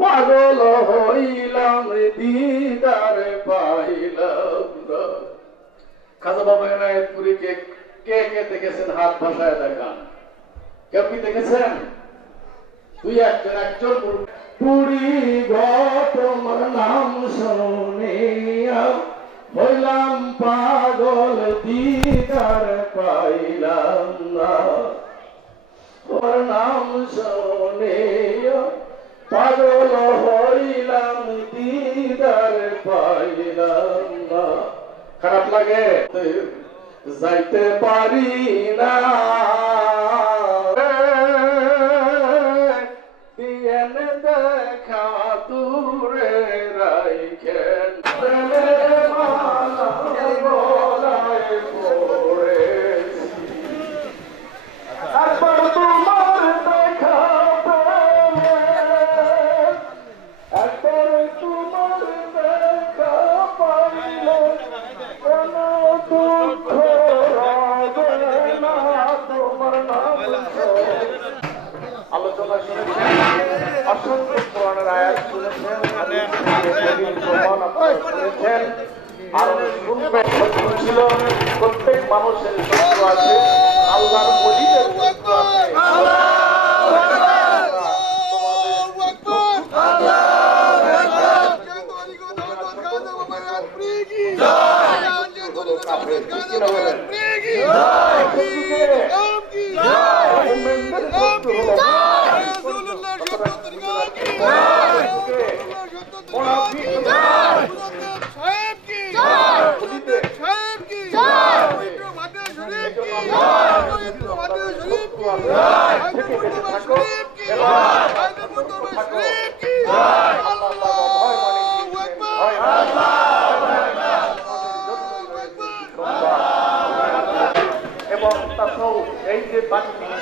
পাগল হইলাম দিদার পাইলাম। খাজা বাবা নায়েব পুরীকে কে কে দেখেছেন হাত ভাষায় দেখান কেউ কি দেখেছেন তুই একজন একজন। পুরী তোমার নাম শুনে হইলাম পাগল, দিদার পাইলাম না তোর নাম শুনে খারাপ লাগে? যাইতে পারি না। দেখা দূরে রাইখেন অসংখ্য পুরাণের আয়াত শুনেছেন শুনেছেন আর প্রত্যেক মানুষের সত্য আছে আল্লাহর বলিদের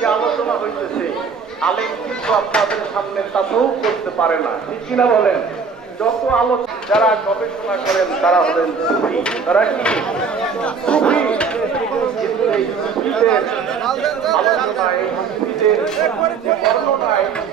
যে আলোচনা হইতেছে, আলেম আপনাদের সামনে তাতেও করতে পারে না। কিনা বলেন? যত আলোচনা যারা গবেষণা করেন, তারা হলেন সুফি। কি? সুফি। আলোচনা এই সুফিদের